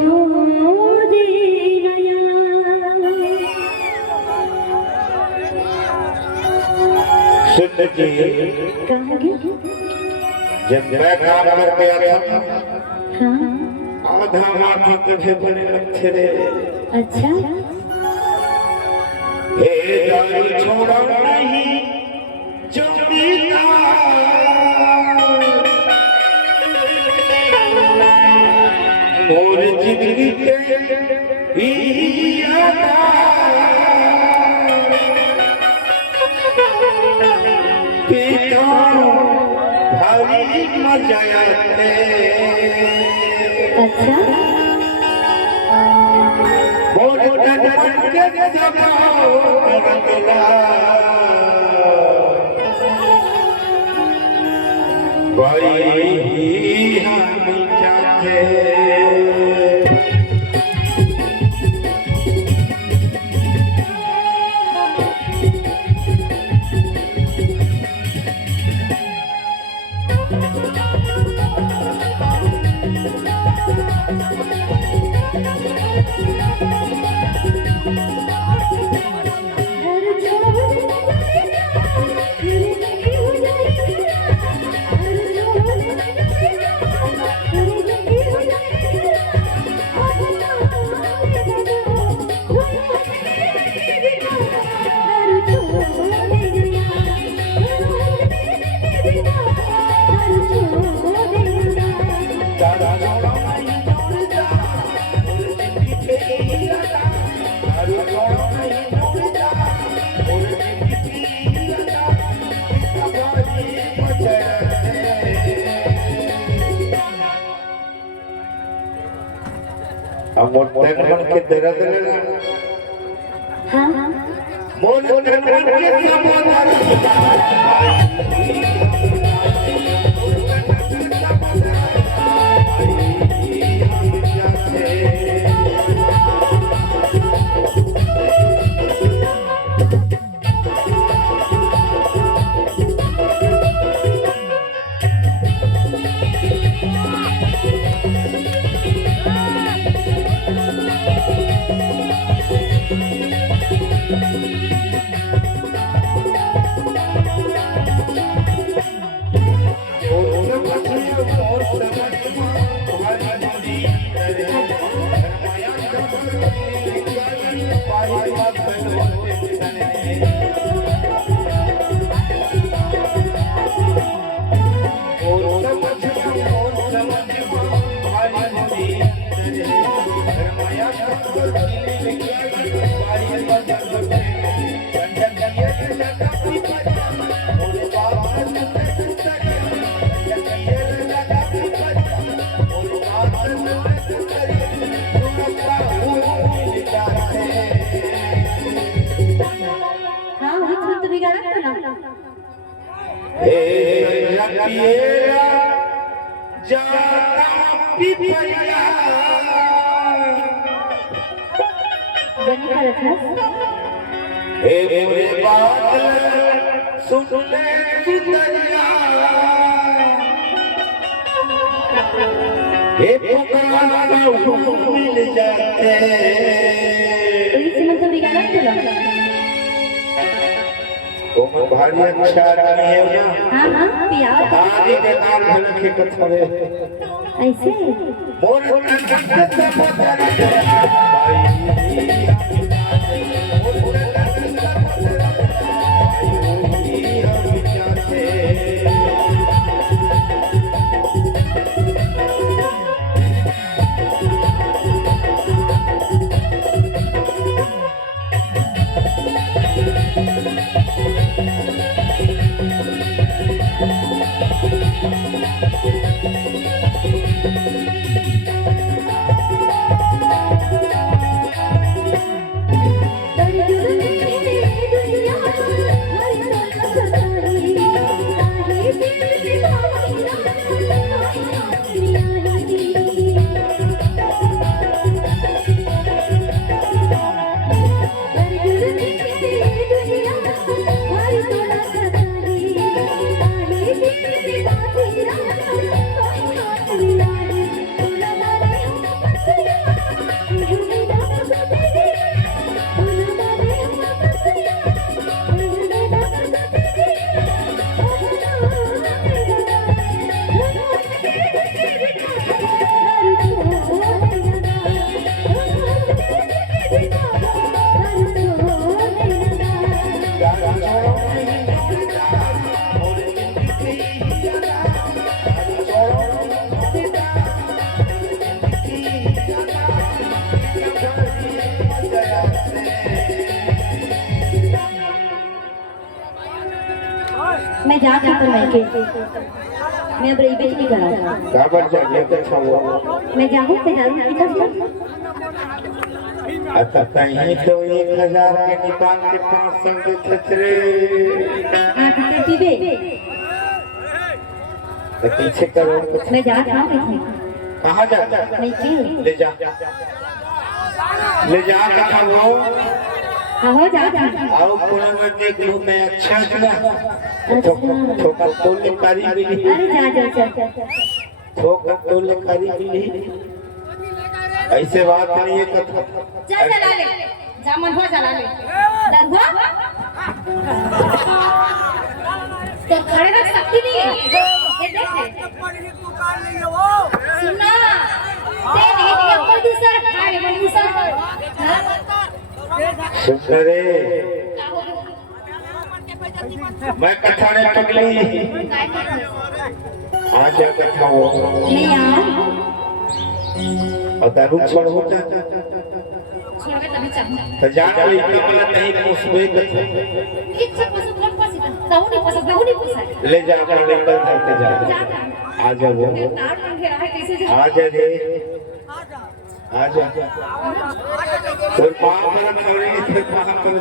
छोड़े नया। सुन जी, कहोगे? जब मैं काम करके आया था, हाँ आधा माथा तुझे बने रखे रे। अच्छा हे दारू छोड़ा नहीं जो पीता, मोर जिंदगी के पियादा, पीता भारी मजा आते। अच्छा मोर डडन के जगाओ करतला, भाई हम चाहते। मोर तन के तेरा तेरा हाँ मोर तन के सुन ले सुंदरिया, हे पुकारा मिल जाते। वो भारी अच्छा आदमी है ना। हाँ हाँ पिया भारी बेकार घर के कथरे ऐसे मोर के जाती हूँ पर मैं अब बेच नहीं करा। काबर जा लेकर छाओ मैं जाऊँ पे जाऊँ किधर अच्छा कहीं तो 1000 के निकाल के 500 के छतरे हाँ पीबे तो पीछे करो मैं जाता हूँ कहाँ जा मैं क्यों ले जा के खाओ हाँ हो जाता हूँ आओ कोना में देख लो मैं अच्छा ठोका तोले कारी भी अरे जा ठोका तोले कारी भी ऐसे बात नहीं है कथा जा चला ले जामन हो चला ले दरवा तो खड़े रख सकती नहीं है ये देख सुनना दे नहीं ऊपर दूसरा खाए में दूसरा सुंदरे मैं कथा ने पगली आज कथा हो नहीं आओ और दारू छोड़ होता छोड़ के तभी चल तो जान कोई कमला नहीं पूछबे इच्छा पसंद लग पसंद ताऊ नहीं पसंद वो नहीं पसंद ले जा कर लेकर चलते जा आ जा वो तार रंगे रहा है कैसे आ जा रे आ जा कोई पाप पर छोड़ेगी फिर कहां पर